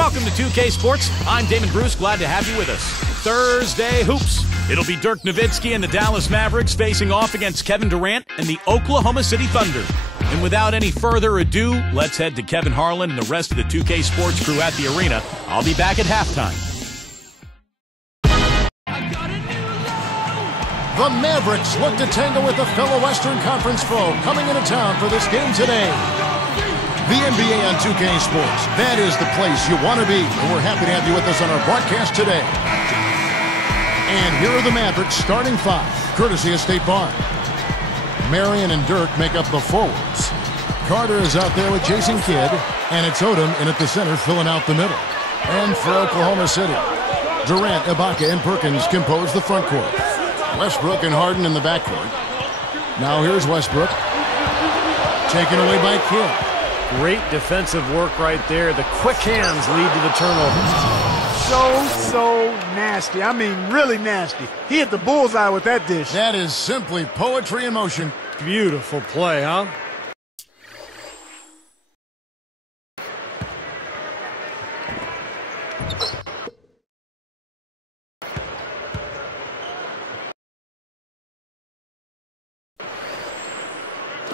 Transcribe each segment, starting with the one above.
Welcome to 2K Sports. I'm Damon Bruce, glad to have you with us. Thursday Hoops. It'll be Dirk Nowitzki and the Dallas Mavericks facing off against Kevin Durant and the Oklahoma City Thunder. And without any further ado, let's head to Kevin Harlan and the rest of the 2K Sports crew at the arena. I'll be back at halftime. The Mavericks look to tangle with a fellow Western Conference foe coming into town for this game today. The NBA on 2K Sports. That is the place you want to be. And we're happy to have you with us on our broadcast today. And here are the Mavericks starting five, courtesy of State Farm. Marion and Dirk make up the forwards. Carter is out there with Jason Kidd, and it's Odom in at the center filling out the middle. And for Oklahoma City, Durant, Ibaka, and Perkins compose the front court. Westbrook and Harden in the backcourt. Now here's Westbrook. Taken away by Kidd. Great defensive work right there. The quick hands lead to the turnover. So nasty. I mean, really nasty. He hit the bullseye with that dish. That is simply poetry in motion. Beautiful play, huh?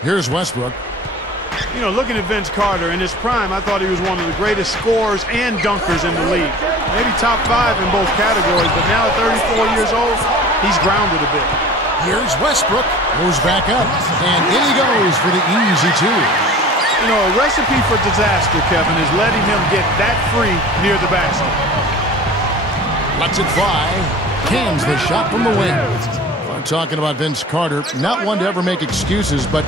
Here's Westbrook. You know, looking at Vince Carter in his prime, I thought he was one of the greatest scorers and dunkers in the league. Maybe top 5 in both categories, but now at 34 years old, he's grounded a bit. Here's Westbrook. Goes back up, and in he goes for the easy two. You know, a recipe for disaster, Kevin, is letting him get that free near the basket. Lets it fly. Cams the shot from the wing. I'm talking about Vince Carter, not one to ever make excuses, but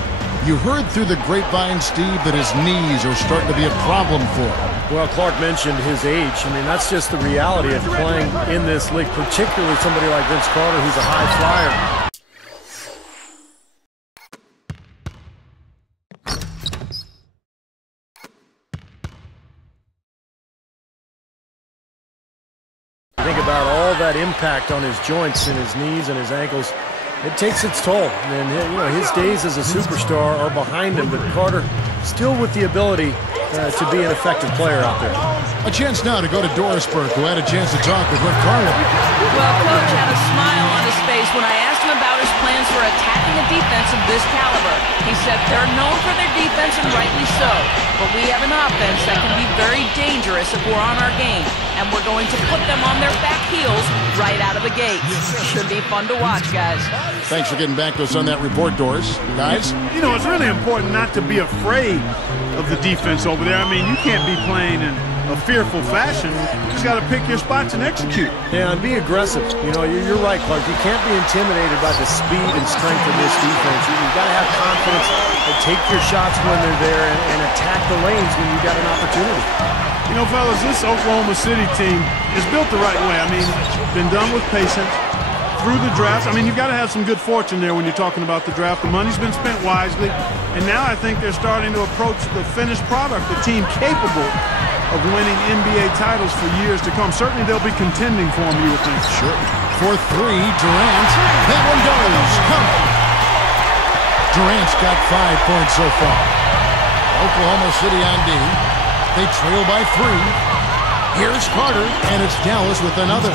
you heard through the grapevine, Steve, that his knees are starting to be a problem for him. Well, Clark mentioned his age. I mean, that's just the reality of playing in this league, particularly somebody like Vince Carter, who's a high flyer. Think about all that impact on his joints and his knees and his ankles. It takes its toll, and you know his days as a superstar are behind him. But Carter, still with the ability to be an effective player out there. A chance now to go to Dorisburg, who had a chance to talk with Rick Carter. Well, Coach had a smile on his face when I asked him about his plans for attacking a defense of this caliber. He said they're known for their defense, and rightly so. But we have an offense that can be very dangerous if we're on our game, and we're going to put them on their back heels right out of the gate. Should be fun to watch, guys. Thanks for getting back to us on that report, Doris. Guys? You know, it's really important not to be afraid of the defense over there. I mean, you can't be playing in a fearful fashion. You just got to pick your spots and execute. Yeah, and be aggressive. You know, you're right, Clark. You can't be intimidated by the speed and strength of this defense. You've got to have confidence and take your shots when they're there and attack the lanes when you've got an opportunity. You know, fellas, this Oklahoma City team is built the right way. I mean, been done with patience through the draft. I mean, you've got to have some good fortune there when you're talking about the draft. The money's been spent wisely, and now I think they're starting to approach the finished product, the team capable of winning NBA titles for years to come. Certainly they'll be contending for them, you would think. Sure. For three, Durant. That one goes. Come. Durant's got 5 points so far. Oklahoma City on D. They trail by 3. Here's Carter, and it's Dallas with another.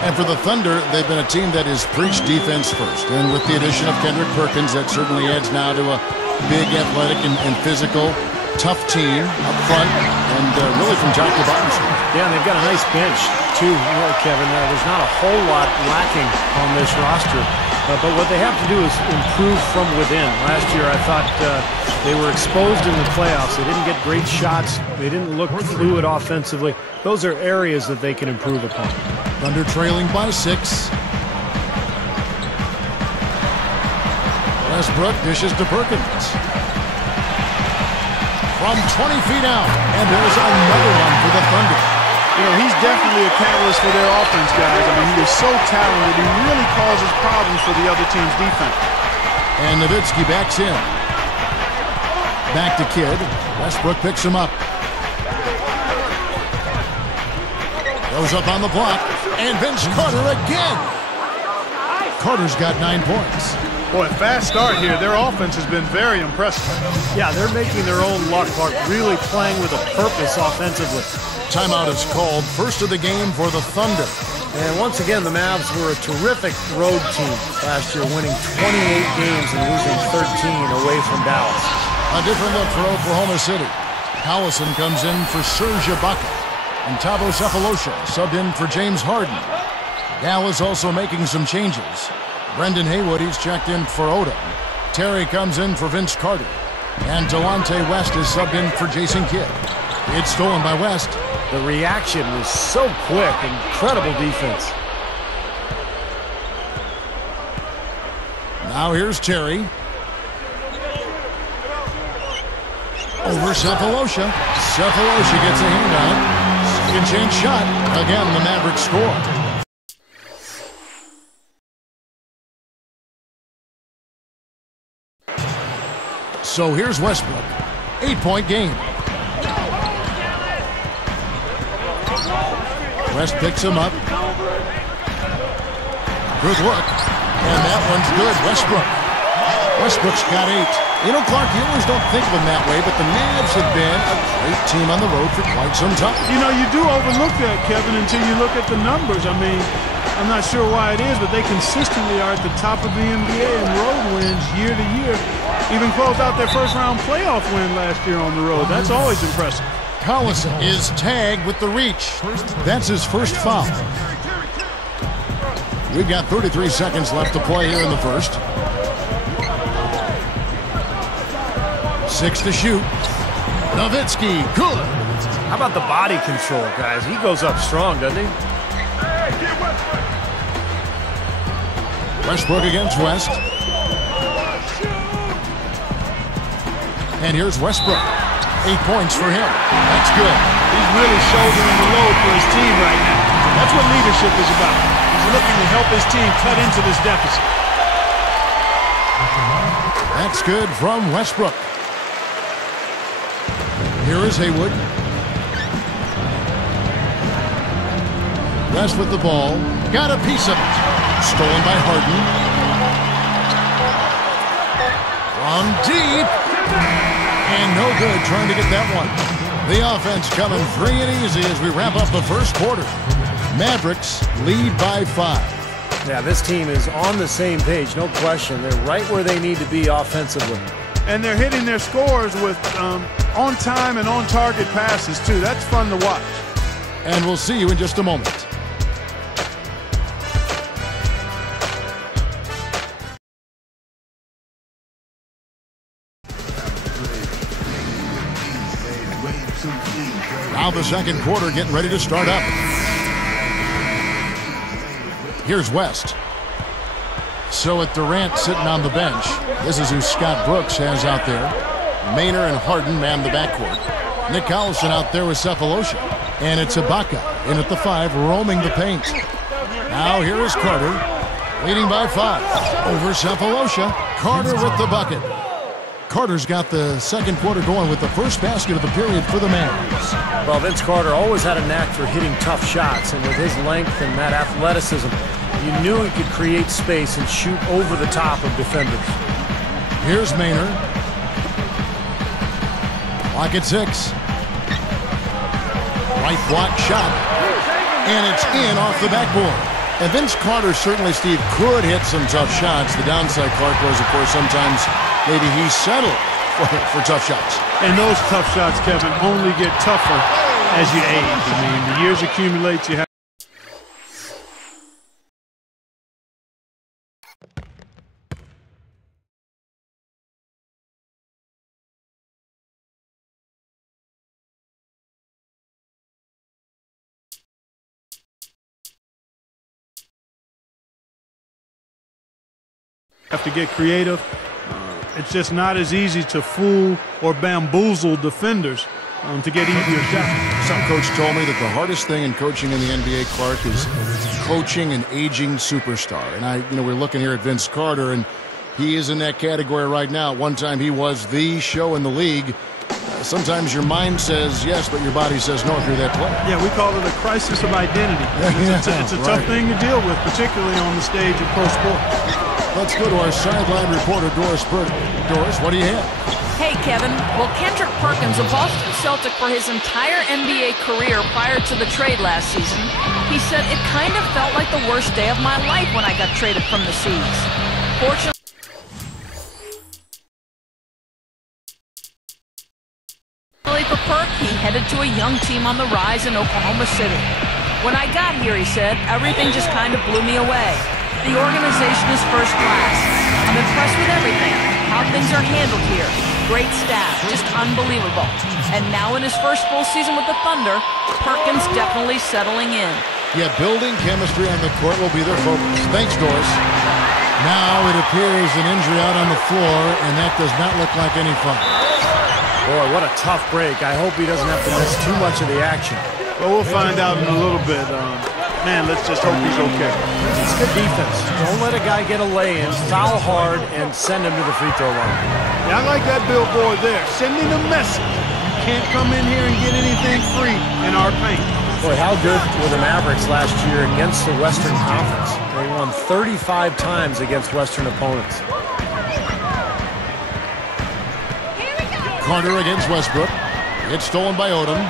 And for the Thunder, they've been a team that has preached defense first. And with the addition of Kendrick Perkins, that certainly adds now to a big, athletic, and physical, tough team up front, and really from top to bottom. Yeah, and they've got a nice bench, too, Kevin. There's not a whole lot lacking on this roster. But what they have to do is improve from within. Last year, I thought they were exposed in the playoffs. They didn't get great shots. They didn't look fluid offensively. Those are areas that they can improve upon. Thunder trailing by 6. Westbrook dishes to Perkins. From 20 feet out, and there's another one for the Thunder. You know, he's definitely a catalyst for their offense, guys. I mean, he is so talented. He really causes problems for the other team's defense. And Nowitzki backs in. Back to Kidd. Westbrook picks him up. Goes up on the block. And Vince Carter again. Carter's got 9 points. Boy, fast start here. Their offense has been very impressive. Yeah, they're making their own luck, Clark, really playing with a purpose offensively. Timeout is called. First of the game for the Thunder. And once again, the Mavs were a terrific road team last year, winning 28 games and losing 13 away from Dallas. A different look for Oklahoma City. Collison comes in for Serge Ibaka. And Thabo Sefolosha subbed in for James Harden. Dallas also making some changes. Brendan Haywood, he's checked in for Odom. Terry comes in for Vince Carter. And Delonte West is subbed in for Jason Kidd. It's stolen by West. The reaction was so quick. Incredible defense. Now here's Terry. Over Sefolosha. Sefolosha gets a hand on it. Second chance shot. Again, the Mavericks score. So here's Westbrook. 8-point game. West picks him up. Good look. And that one's good. Westbrook's got 8. You know, Clark, you always don't think of them that way, but the Mavs have been a great team on the road for quite some time. You know, you do overlook that, Kevin, until you look at the numbers. I mean, I'm not sure why it is, but they consistently are at the top of the NBA in road wins year to year. Even closed out their first-round playoff win last year on the road. That's always impressive. Collison is tagged with the reach. That's his first foul. We've got 33 seconds left to play here in the first. 6 to shoot. Nowitzki, good. How about the body control, guys? He goes up strong, doesn't he? Westbrook against West. And here's Westbrook. 8 points for him. That's good. He's really shouldering the load for his team right now. That's what leadership is about. He's looking to help his team cut into this deficit. That's good from Westbrook. Here is Haywood. West with the ball. Got a piece of it. Stolen by Harden. From deep. And no good trying to get that one. The offense coming free and easy as we wrap up the first quarter. Mavericks lead by 5. Yeah, this team is on the same page, no question. They're right where they need to be offensively. And they're hitting their scores with on-time and on-target passes, too. That's fun to watch. And we'll see you in just a moment. Now the second quarter getting ready to start up. Here's West. So with Durant sitting on the bench, this is who Scott Brooks has out there. Maynard and Harden man the backcourt. Nick Collison out there with Sefolosha. And it's Ibaka in at the 5, roaming the paint. Now here is Carter, leading by 5. Over Sefolosha. Carter with the bucket. Carter's got the second quarter going with the first basket of the period for the Mavs. Well, Vince Carter always had a knack for hitting tough shots, and with his length and that athleticism, you knew he could create space and shoot over the top of defenders. Here's Maynard. Clock at 6. Right block shot. And it's in off the backboard. And Vince Carter certainly, Steve, could hit some tough shots. The downside, Clark, was, of course, sometimes maybe he settled for tough shots. And those tough shots, Kevin, only get tougher as you age. I mean, the years accumulate. You have to get creative. It's just not as easy to fool or bamboozle defenders to get easier shots. Some coach told me that the hardest thing in coaching in the NBA, Clark, is coaching an aging superstar. And we're looking here at Vince Carter, and he is in that category right now. At one time, he was the show in the league. Sometimes your mind says yes, but your body says no if you're that player. Yeah, we call it a crisis of identity. It's a tough thing to deal with, particularly on the stage of pro sports. Let's go to our sideline reporter, Doris Purdy. Doris, what do you have? Hey, Kevin. Well, Kendrick Perkins, a Boston Celtic for his entire NBA career prior to the trade last season, he said, "It kind of felt like the worst day of my life when I got traded from the Seas." Fortunately for Perk, he headed to a young team on the rise in Oklahoma City. "When I got here," he said, "everything just kind of blew me away. The organization is first class. I'm impressed with everything, how things are handled here. Great staff, just unbelievable." And now in his first full season with the Thunder, Perkins definitely settling in. Yeah, building chemistry on the court will be their focus. Thanks, Doris. Now it appears an injury out on the floor, and that does not look like any fun. Boy, what a tough break. I hope he doesn't have to miss too much of the action. Well, we'll find out in a little bit. Man, let's just hope he's okay. It's good defense. Don't let a guy get a lay-in, foul hard, and send him to the free throw line. Yeah, I like that billboard there, sending a message. You can't come in here and get anything free in our paint. Boy, how good were the Mavericks last year against the Western Conference? They won 35 times against Western opponents. Carter against Westbrook. It's stolen by Odom.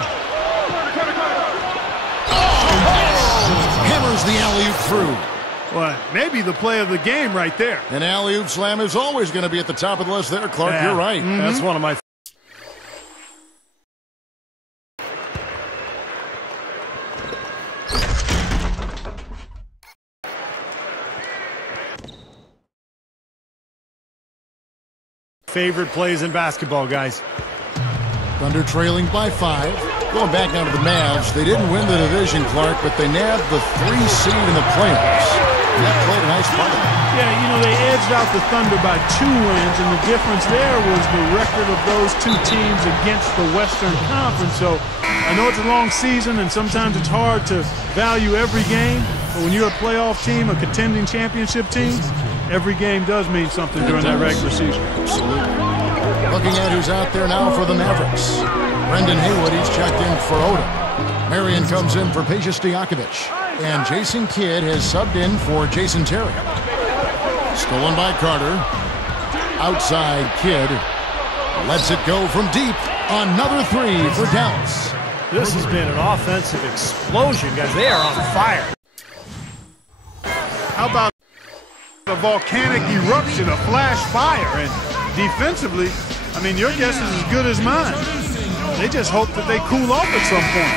Hammers the alley-oop through. Well, maybe the play of the game right there. An alley-oop slam is always going to be at the top of the list there, Clark. Yeah. You're right. That's one of my favorite plays in basketball, guys. Thunder trailing by 5. Going back now to the Mavs. They didn't win the division, Clark, but they nabbed the 3 seed in the playoffs. And that played a nice part of it. Yeah, you know, they edged out the Thunder by 2 wins, and the difference there was the record of those 2 teams against the Western Conference. So I know it's a long season, and sometimes it's hard to value every game, but when you're a playoff team, a contending championship team, every game does mean something during that regular season. Absolutely. Looking at who's out there now for the Mavericks. Brendan Haywood, he's checked in for Odom. Marion comes in for Peja Stojakovic. And Jason Kidd has subbed in for Jason Terry. Stolen by Carter. Outside Kidd. Lets it go from deep. Another 3 for Dallas. This has been an offensive explosion, guys. They are on fire. How about a volcanic eruption, a flash fire? And defensively, I mean, your guess is as good as mine. They just hope that they cool off at some point.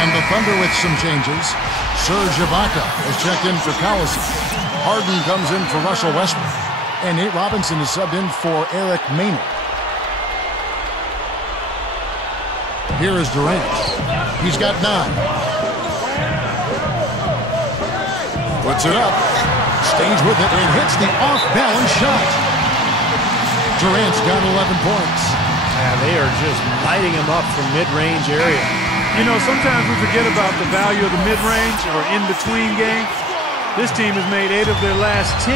And the Thunder with some changes. Serge Ibaka has checked in for Collison. Harden comes in for Russell Westbrook. And Nate Robinson is subbed in for Eric Maynard. Here is Durant. He's got 9. Puts it up. Stays with it and hits the off-balance shot. Durant's got 11 points. Yeah, they are just lighting him up from mid-range area. You know, sometimes we forget about the value of the mid-range or in-between game. This team has made 8 of their last 10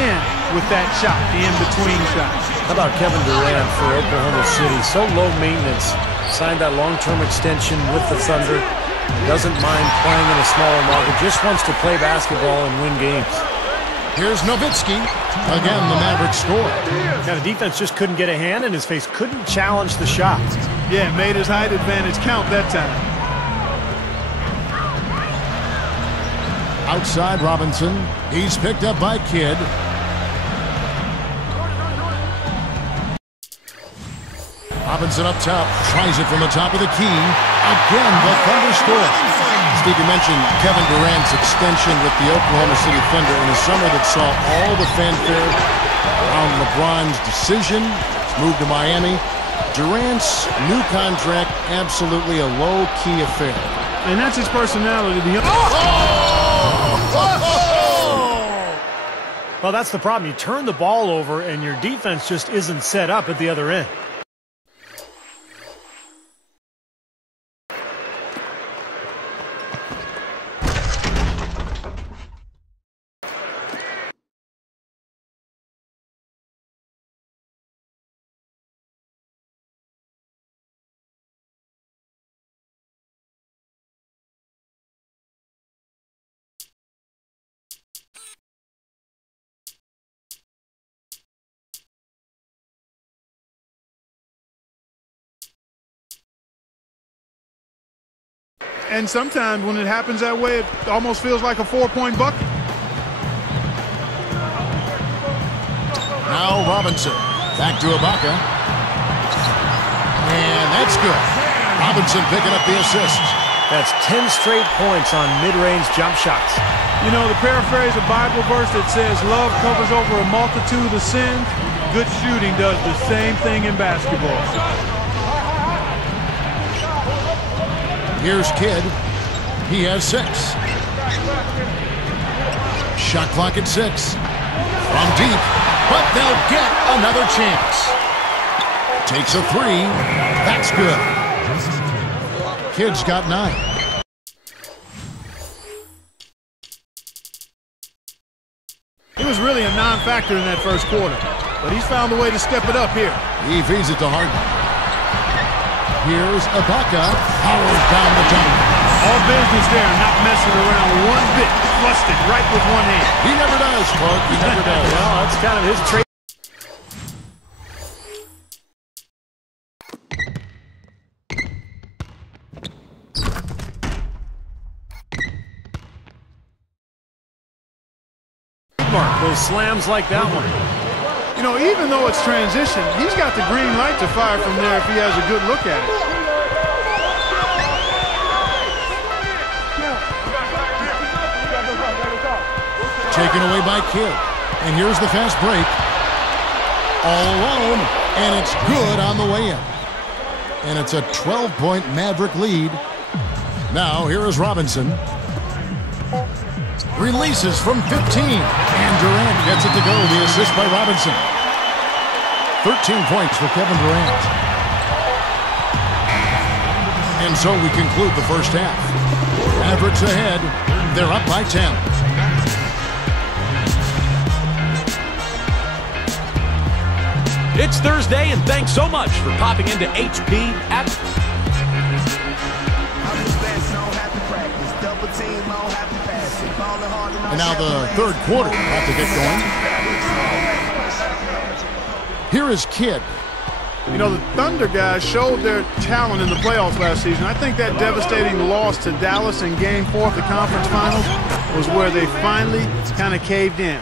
with that shot, the in-between shot. How about Kevin Durant for Oklahoma City? So low maintenance. Signed that long-term extension with the Thunder. Doesn't mind playing in a smaller market. Just wants to play basketball and win games. Here's Nowitzki. Again, the Mavericks score. Now, the defense just couldn't get a hand in his face. Couldn't challenge the shot. Yeah, made his height advantage count that time. Outside Robinson. He's picked up by Kidd. Robinson up top. Tries it from the top of the key. Again, the Thunder score. Steve, you mentioned Kevin Durant's extension with the Oklahoma City Thunder in a summer that saw all the fanfare around LeBron's decision. He's moved to Miami. Durant's new contract, absolutely a low-key affair. And that's his personality. Well, that's the problem. You turn the ball over, and your defense just isn't set up at the other end. And sometimes when it happens that way, it almost feels like a 4-point bucket. Now Robinson. Back to Ibaka. And that's good. Robinson picking up the assist. That's 10 straight points on mid-range jump shots. You know, to paraphrase a Bible verse that says, love covers over a multitude of sins, good shooting does the same thing in basketball. Here's Kidd. He has 6. Shot clock at 6. From deep, but they'll get another chance. Takes a 3. That's good. Kidd's got 9. He was really a non-factor in that first quarter, but he's found a way to step it up here. He feeds it to Harden. Here's Ibaka. Powers down the dunk. All business there, not messing around one bit. Flushed it right with one hand. He never does, Clark. He never does. Well, that's kind of his trait. Those slams like that one. You know, even though it's transition, he's got the green light to fire from there if he has a good look at it. Taken away by Kidd. And here's the fast break. All alone, and it's good on the way in. And it's a 12-point Maverick lead. Now, here is Robinson. Releases from 15. And Durant gets it to go. The assist by Robinson. 13 points for Kevin Durant. And so we conclude the first half. Mavericks ahead. They're up by 10. It's Thursday, and thanks so much for popping into HP at... And now the third quarter about to get going. Here is Kidd. You know, the Thunder guys showed their talent in the playoffs last season. I think that devastating loss to Dallas in Game 4 of the conference finals was where they finally kind of caved in.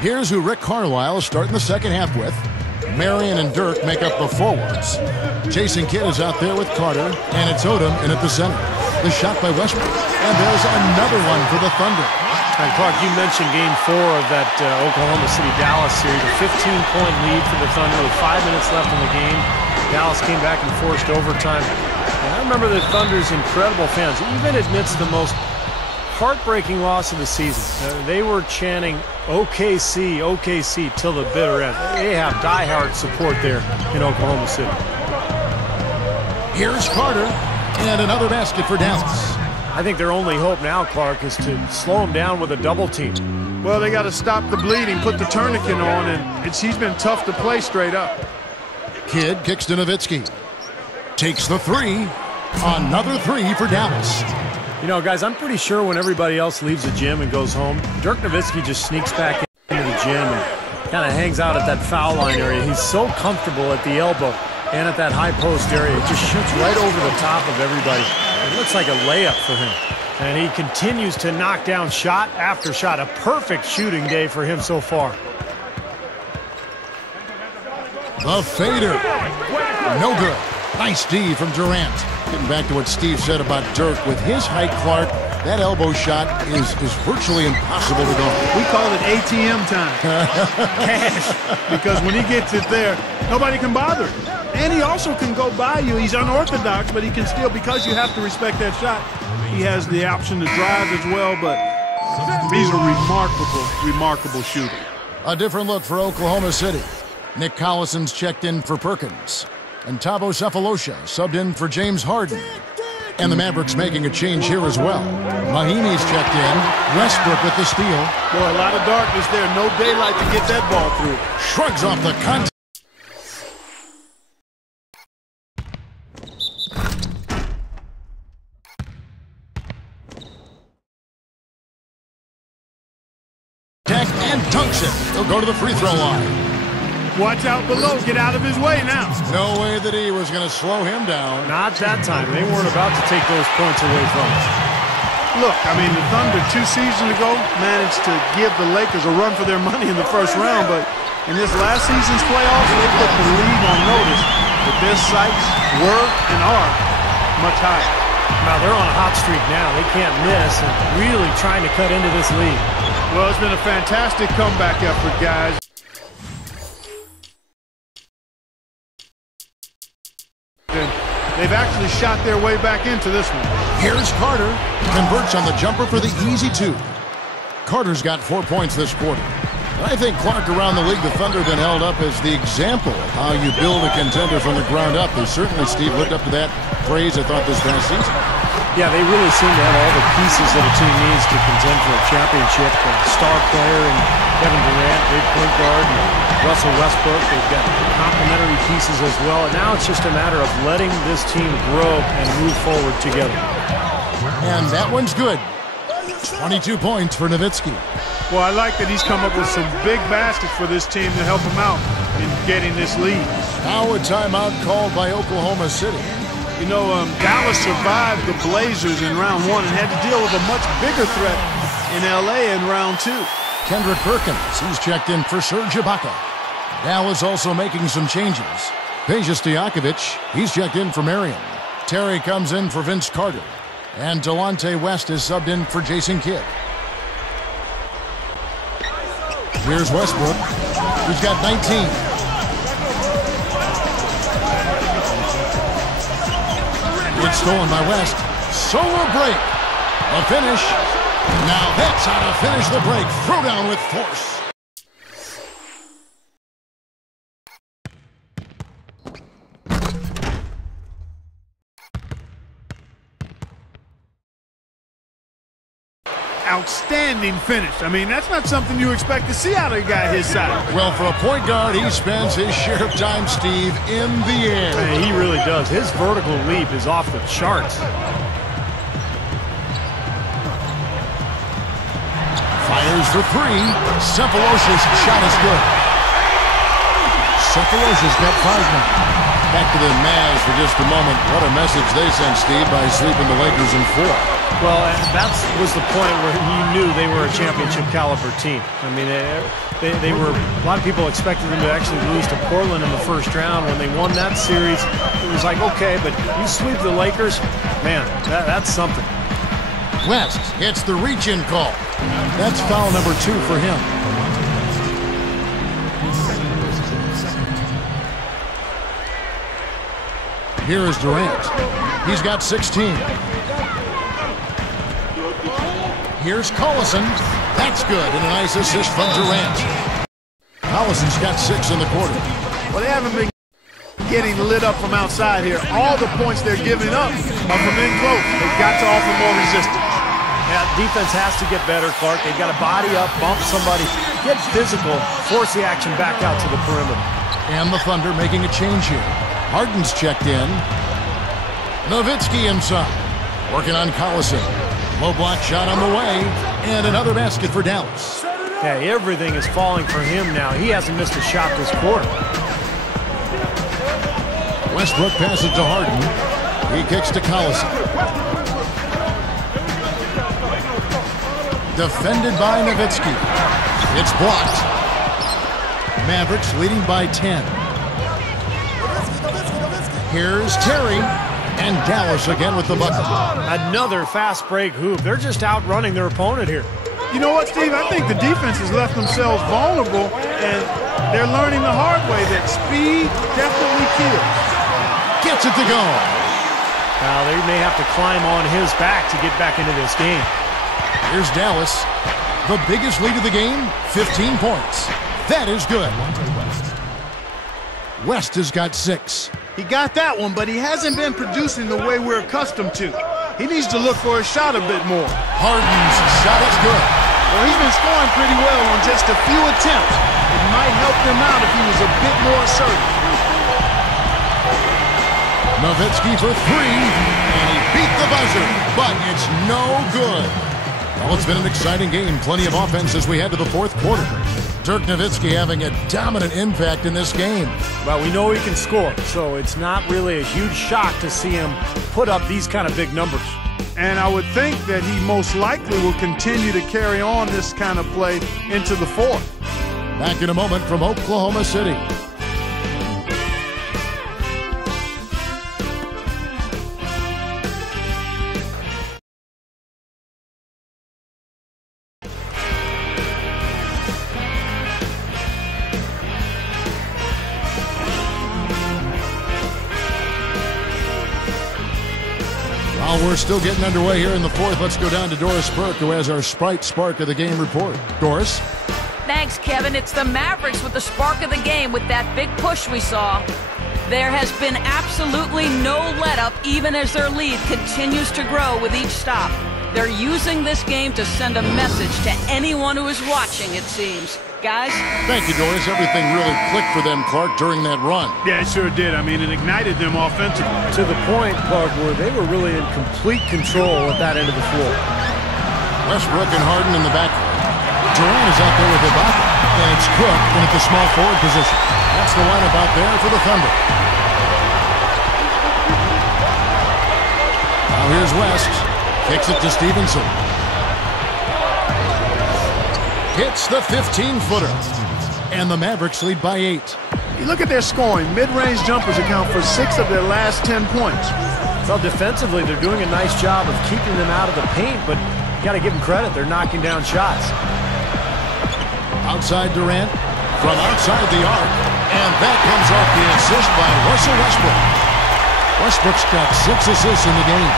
Here's who Rick Carlisle is starting the second half with. Marion and Dirk make up the forwards. Jason Kidd is out there with Carter, and it's Odom in at the center. The shot by Westbrook, and there's another one for the Thunder. And Clark, you mentioned Game 4 of that Oklahoma City-Dallas series, a 15-point lead for the Thunder with 5 minutes left in the game. Dallas came back and forced overtime. And I remember the Thunder's incredible fans, even amidst the most heartbreaking loss of the season. They were chanting OKC, OKC till the bitter end. They have diehard support there in Oklahoma City. Here's Carter, and another basket for Dallas. I think their only hope now, Clark, is to slow him down with a double team. Well, they got to stop the bleeding, put the tourniquet on, and he's been tough to play straight up. Kidd kicks to Nowitzki. Takes the 3. Another 3 for Dallas. You know, guys, I'm pretty sure when everybody else leaves the gym and goes home, Dirk Nowitzki just sneaks back into the gym and kind of hangs out at that foul line area. He's so comfortable at the elbow and at that high post area. It just shoots right over the top of everybody. It looks like a layup for him. And he continues to knock down shot after shot. A perfect shooting day for him so far. The fader. No good. Nice D from Durant. Getting back to what Steve said about Dirk. With his height, Clark, that elbow shot is virtually impossible to go. We call it ATM time. Cash. Because when he gets it there, nobody can bother him. And he also can go by you. He's unorthodox, but he can still, because you have to respect that shot, he has the option to drive as well, but he's a remarkable shooter. A different look for Oklahoma City. Nick Collison's checked in for Perkins. And Thabo Sefolosha subbed in for James Harden. And the Mavericks making a change here as well. Mahinmi's checked in. Westbrook with the steal. Boy, a lot of darkness there. No daylight to get that ball through. Shrugs off the contact. And dunks it. He'll go to the free throw line. Watch out below. Get out of his way now. No way that he was going to slow him down. Not that time. They weren't about to take those points away from us. Look, I mean, the Thunder 2 seasons ago managed to give the Lakers a run for their money in the first round, but in this last season's playoffs, they put the league on notice that their sights were and are much higher. Now, they're on a hot streak now. They can't miss and really trying to cut into this lead. Well, it's been a fantastic comeback effort, guys. They've actually shot their way back into this one. Here's Carter. Converts on the jumper for the easy 2. Carter's got 4 points this quarter. And I think, Clark, around the league, the Thunder have been held up as the example of how you build a contender from the ground up. They certainly, Steve, lived up to that phrase, I thought, this past season. Yeah, they really seem to have all the pieces that a team needs to contend for a championship. A star player in Kevin Durant, big point guard, and Russell Westbrook. They've got complementary pieces as well. And now it's just a matter of letting this team grow and move forward together. And that one's good. 22 points for Nowitzki. Well, I like that he's come up with some big baskets for this team to help him out in getting this lead. Now a timeout called by Oklahoma City. You know, Dallas survived the Blazers in round 1 and had to deal with a much bigger threat in L.A. in round 2. Kendrick Perkins, he's checked in for Serge Ibaka. Dallas also making some changes. Peja Stojakovic, he's checked in for Marion. Terry comes in for Vince Carter. And Delonte West is subbed in for Jason Kidd. Here's Westbrook. He's got 19. It's stolen by West. Solo break. A finish. Now that's how to finish the break. Throw down with force. Outstanding finish. I mean, that's not something you expect to see out of a guy his size. Well, for a point guard, he spends his share of time, Steve, in the air. Man, he really does. His vertical leap is off the charts. Fires for 3. Cephalos's shot is good. Cephalos's got 5 now. Back to the Mavs for just a moment. What a message they sent, Steve, by sweeping the Lakers in 4. Well, that was the point where you knew they were a championship caliber team. I mean, they were, a lot of people expected them to actually lose to Portland in the first round. When they won that series, it was like, okay, but you sweep the Lakers, man, that's something. West gets the reach-in call. That's foul number 2 for him. Here is Durant. He's got 16. Here's Collison. That's good, and a nice assist from Durant. Collison's got 6 in the quarter. Well, they haven't been getting lit up from outside here. All the points they're giving up are from in close. They've got to offer more resistance. Yeah, defense has to get better, Clark. They've got to body up, bump somebody, get physical, force the action back out to the perimeter. And the Thunder making a change here. Harden's checked in. Nowitzki inside. Working on Collison. Low block shot on the way. And another basket for Dallas. Yeah, everything is falling for him now. He hasn't missed a shot this quarter. Westbrook passes to Harden. He kicks to Collison. Defended by Nowitzki. It's blocked. Mavericks leading by 10. Here's Terry. And Dallas again with the bucket. Another fast break hoop. They're just outrunning their opponent here. You know what, Steve? I think the defense has left themselves vulnerable, and they're learning the hard way that speed definitely kills. Gets it to go. Now, they may have to climb on his back to get back into this game. Here's Dallas. The biggest lead of the game, 15 points. That is good. West has got 6. He got that one, but he hasn't been producing the way we're accustomed to. He needs to look for a shot a bit more. Harden's shot is good. Well, he's been scoring pretty well on just a few attempts. It might help them out if he was a bit more assertive. Nowitzki for 3, and he beat the buzzer, but it's no good. Well, it's been an exciting game. Plenty of offense as we head to the 4th quarter. Dirk Nowitzki having a dominant impact in this game. Well, we know he can score, so it's not really a huge shock to see him put up these kind of big numbers. And I would think that he most likely will continue to carry on this kind of play into the fourth. Back in a moment from Oklahoma City. While we're still getting underway here in the fourth, let's go down to Doris Burke, who has our Sprite Spark of the Game report. Doris? Thanks, Kevin. It's the Mavericks with the spark of the game with that big push we saw. There has been absolutely no let-up, even as their lead continues to grow with each stop. They're using this game to send a message to anyone who is watching, it seems. Guys? Thank you, Doris. Everything really clicked for them, Clark, during that run. Yeah, it sure did. I mean, it ignited them offensively. To the point, Clark, where they were really in complete control at that end of the floor. Westbrook and Harden in the backcourt. Durant is out there with Ibaka, and it's Cook in at the small forward position. That's the lineup out there for the Thunder. Now here's West. Kicks it to Stevenson. Hits the 15-footer. And the Mavericks lead by 8. You look at their scoring. Mid-range jumpers account for 6 of their last 10 points. Well, defensively, they're doing a nice job of keeping them out of the paint, but you got to give them credit. They're knocking down shots. Outside Durant, from outside the arc, and that comes off the assist by Russell Westbrook. Westbrook's got 6 assists in the game.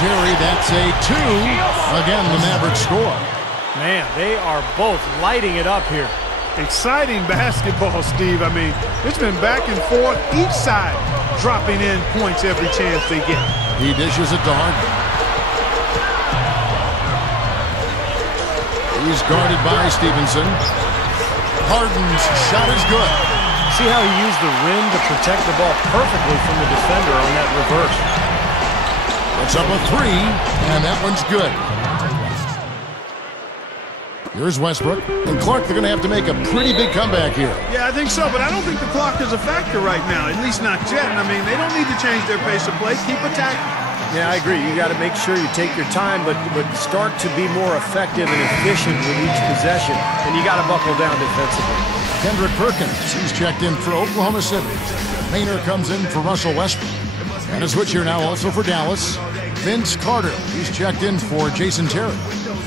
Terry, that's a 2. Again, the Mavericks score. Man, they are both lighting it up here. Exciting basketball, Steve. I mean, it's been back and forth, each side dropping in points every chance they get. He dishes it to Harden. He's guarded by Stevenson. Harden's shot is good. See how he used the rim to protect the ball perfectly from the defender on that reverse. It's up a 3, and that one's good. Here's Westbrook. And Clark, they're going to have to make a pretty big comeback here. Yeah, I think so, but I don't think the clock is a factor right now, at least not yet. I mean, they don't need to change their pace of play. Keep attacking. Yeah, I agree. You got to make sure you take your time, but start to be more effective and efficient with each possession. And you got to buckle down defensively. Kendrick Perkins, he's checked in for Oklahoma City. Maynard comes in for Russell Westbrook. And a switch here now also for Dallas. Vince Carter, he's checked in for Jason Terry.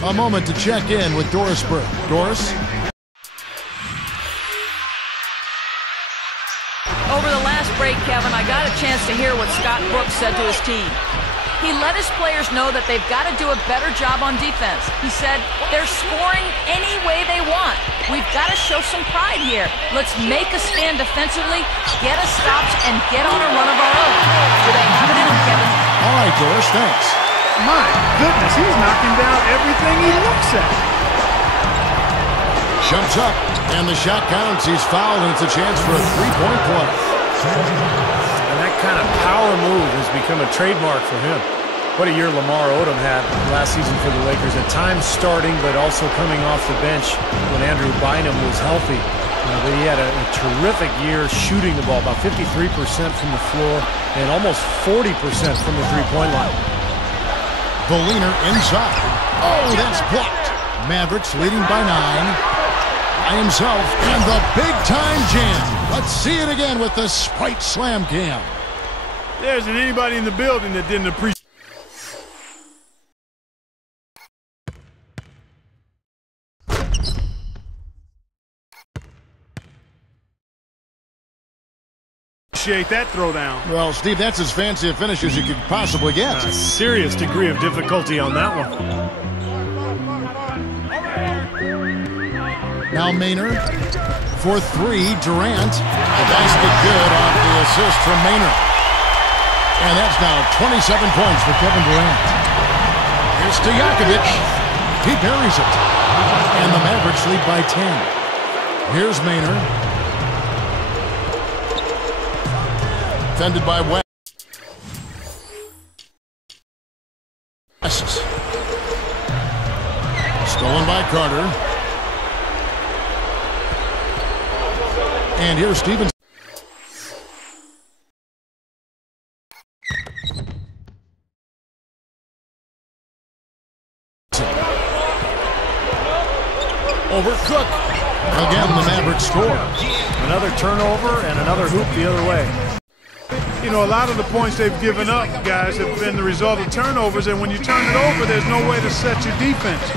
A moment to check in with Doris Burke. Doris? Over the last break, Kevin, I got a chance to hear what Scott Brooks said to his team. He let his players know that they've got to do a better job on defense. He said, they're scoring any way they want. We've got to show some pride here. Let's make a stand defensively, get us stops, and get on a run of our own. Do they have it in them, Kevin? All right, Doris, thanks. My goodness, he's knocking down everything he looks at. Jumps up, and the shot counts. He's fouled, and it's a chance for a three-point play. And that kind of power move has become a trademark for him. What a year Lamar Odom had last season for the Lakers. At times starting, but also coming off the bench when Andrew Bynum was healthy. But he had a terrific year shooting the ball, about 53% from the floor and almost 40% from the three-point line. Berliner inside. Oh, that's blocked. Mavericks leading by 9. By himself, and the big-time jam. Let's see it again with the Sprite Slam Cam. There isn't anybody in the building that didn't appreciate that throwdown. Well, Steve, that's as fancy a finish as you could possibly get. A serious degree of difficulty on that one. Now Maynard for 3. Durant. The basket good off the assist from Maynard. And that's now 27 points for Kevin Durant. Here's Stojakovic. He buries it. And the Mavericks lead by 10. Here's Maynard. Defended by West. Stolen by Carter. And here's Stevens. Overcooked. Again, the Mavericks score. Another turnover and another hoop the other way. You know, a lot of the points they've given up, guys, have been the result of turnovers, and when you turn it over, there's no way to set your defense.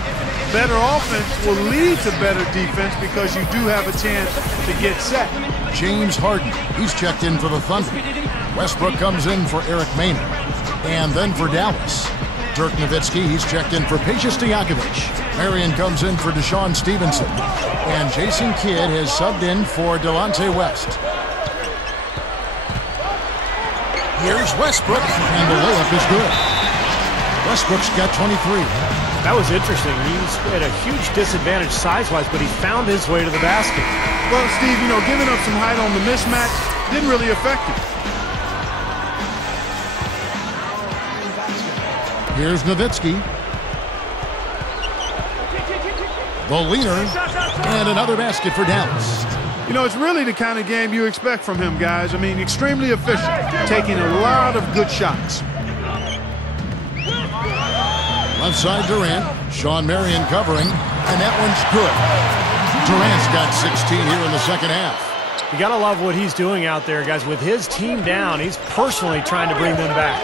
Better offense will lead to better defense because you do have a chance to get set. James Harden, he's checked in for the Thunder. Westbrook comes in for Eric Maynard. And then for Dallas, Dirk Nowitzki, he's checked in for Peja Stojakovic. Marion comes in for Deshaun Stevenson. And Jason Kidd has subbed in for Delonte West. Here's Westbrook, and the layup is good. Westbrook's got 23. That was interesting. He's at a huge disadvantage size-wise, but he found his way to the basket. Well, Steve, you know, giving up some height on the mismatch didn't really affect him. Here's Nowitzki. The leader, and another basket for Dallas. You know, it's really the kind of game you expect from him, guys. I mean, extremely efficient, taking a lot of good shots. Left side Durant, Sean Marion covering, and that one's good. Durant's got 16 here in the second half. You got to love what he's doing out there, guys. With his team down, he's personally trying to bring them back.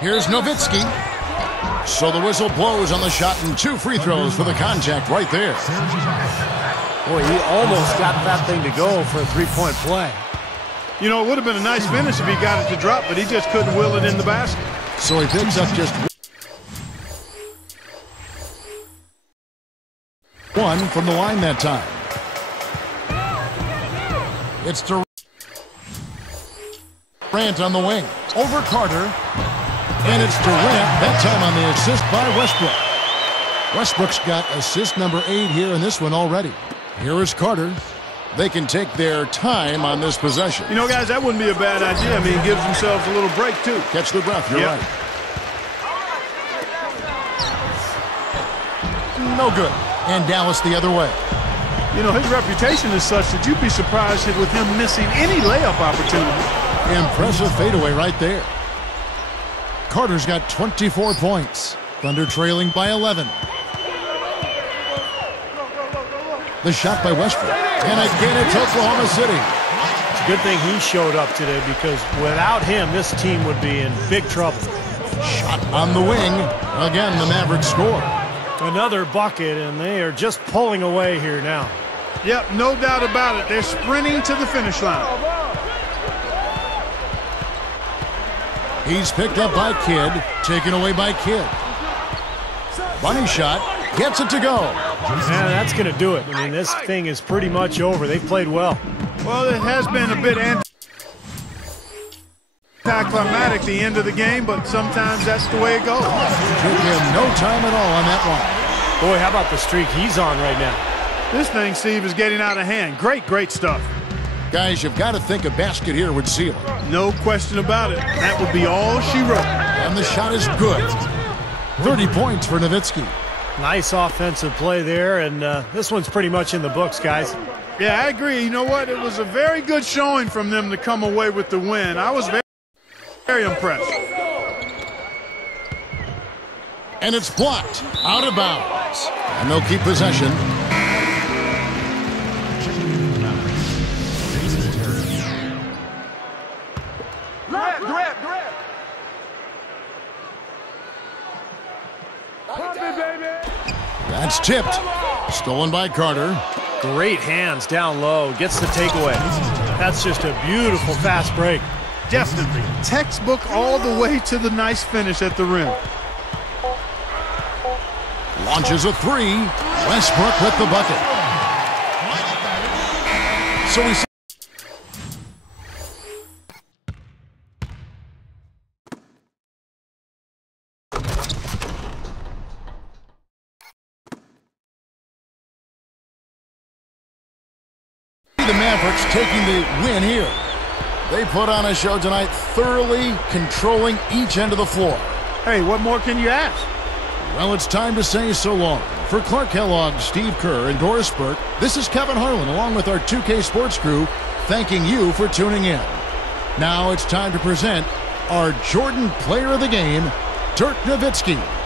Here's Nowitzki. So the whistle blows on the shot, and 2 free throws for the contact right there. Boy, he almost got that thing to go for a three-point play. You know, it would have been a nice finish if he got it to drop, but he just couldn't will it in the basket. So he picks up just one from the line that time. It's Durant on the wing. Over Carter. And it's Durant, that time on the assist by Westbrook. Westbrook's got assist number 8 here in this one already. Here is Carter. They can take their time on this possession. You know, guys, that wouldn't be a bad idea. I mean, it gives themselves a little break, too. Catch their breath, you're right. No good. And Dallas the other way. You know, his reputation is such that you'd be surprised with him missing any layup opportunity. Impressive fadeaway right there. Carter's got 24 points. Thunder trailing by 11. The shot by Westbrook. And again, it's Oklahoma City. It's a good thing he showed up today because without him, this team would be in big trouble. Shot on the wing. Again, the Mavericks score. Another bucket, and they are just pulling away here now. Yep, no doubt about it. They're sprinting to the finish line. He's picked up by Kidd, taken away by Kidd. Bunny shot, gets it to go. Yeah, that's going to do it. I mean, this thing is pretty much over. They've played well. Well, it has been a bit anticlimactic the end of the game, but sometimes that's the way it goes. Took him no time at all on that one. Boy, how about the streak he's on right now? This thing, Steve, is getting out of hand. Great stuff. Guys, you've got to think a basket here would seal it. No question about it. That would be all she wrote. And the shot is good. 30 points for Nowitzki. Nice offensive play there, and this one's pretty much in the books, guys. Yeah, I agree. You know what? It was a very good showing from them to come away with the win. I was very impressed. And it's blocked. Out of bounds. And they'll keep possession. That's tipped. Stolen by Carter. Great hands down low. Gets the takeaway. That's just a beautiful fast break. Definitely. Textbook all the way to the nice finish at the rim. Launches a 3. Westbrook with the bucket. So we see the Mavericks taking the win here. They put on a show tonight, thoroughly controlling each end of the floor. Hey, what more can you ask? Well, it's time to say so long For Clark Kellogg, Steve Kerr, and Doris Burke, this is Kevin Harlan along with our 2K Sports crew thanking you for tuning in. Now it's time to present our Jordan Player of the Game, Dirk Nowitzki.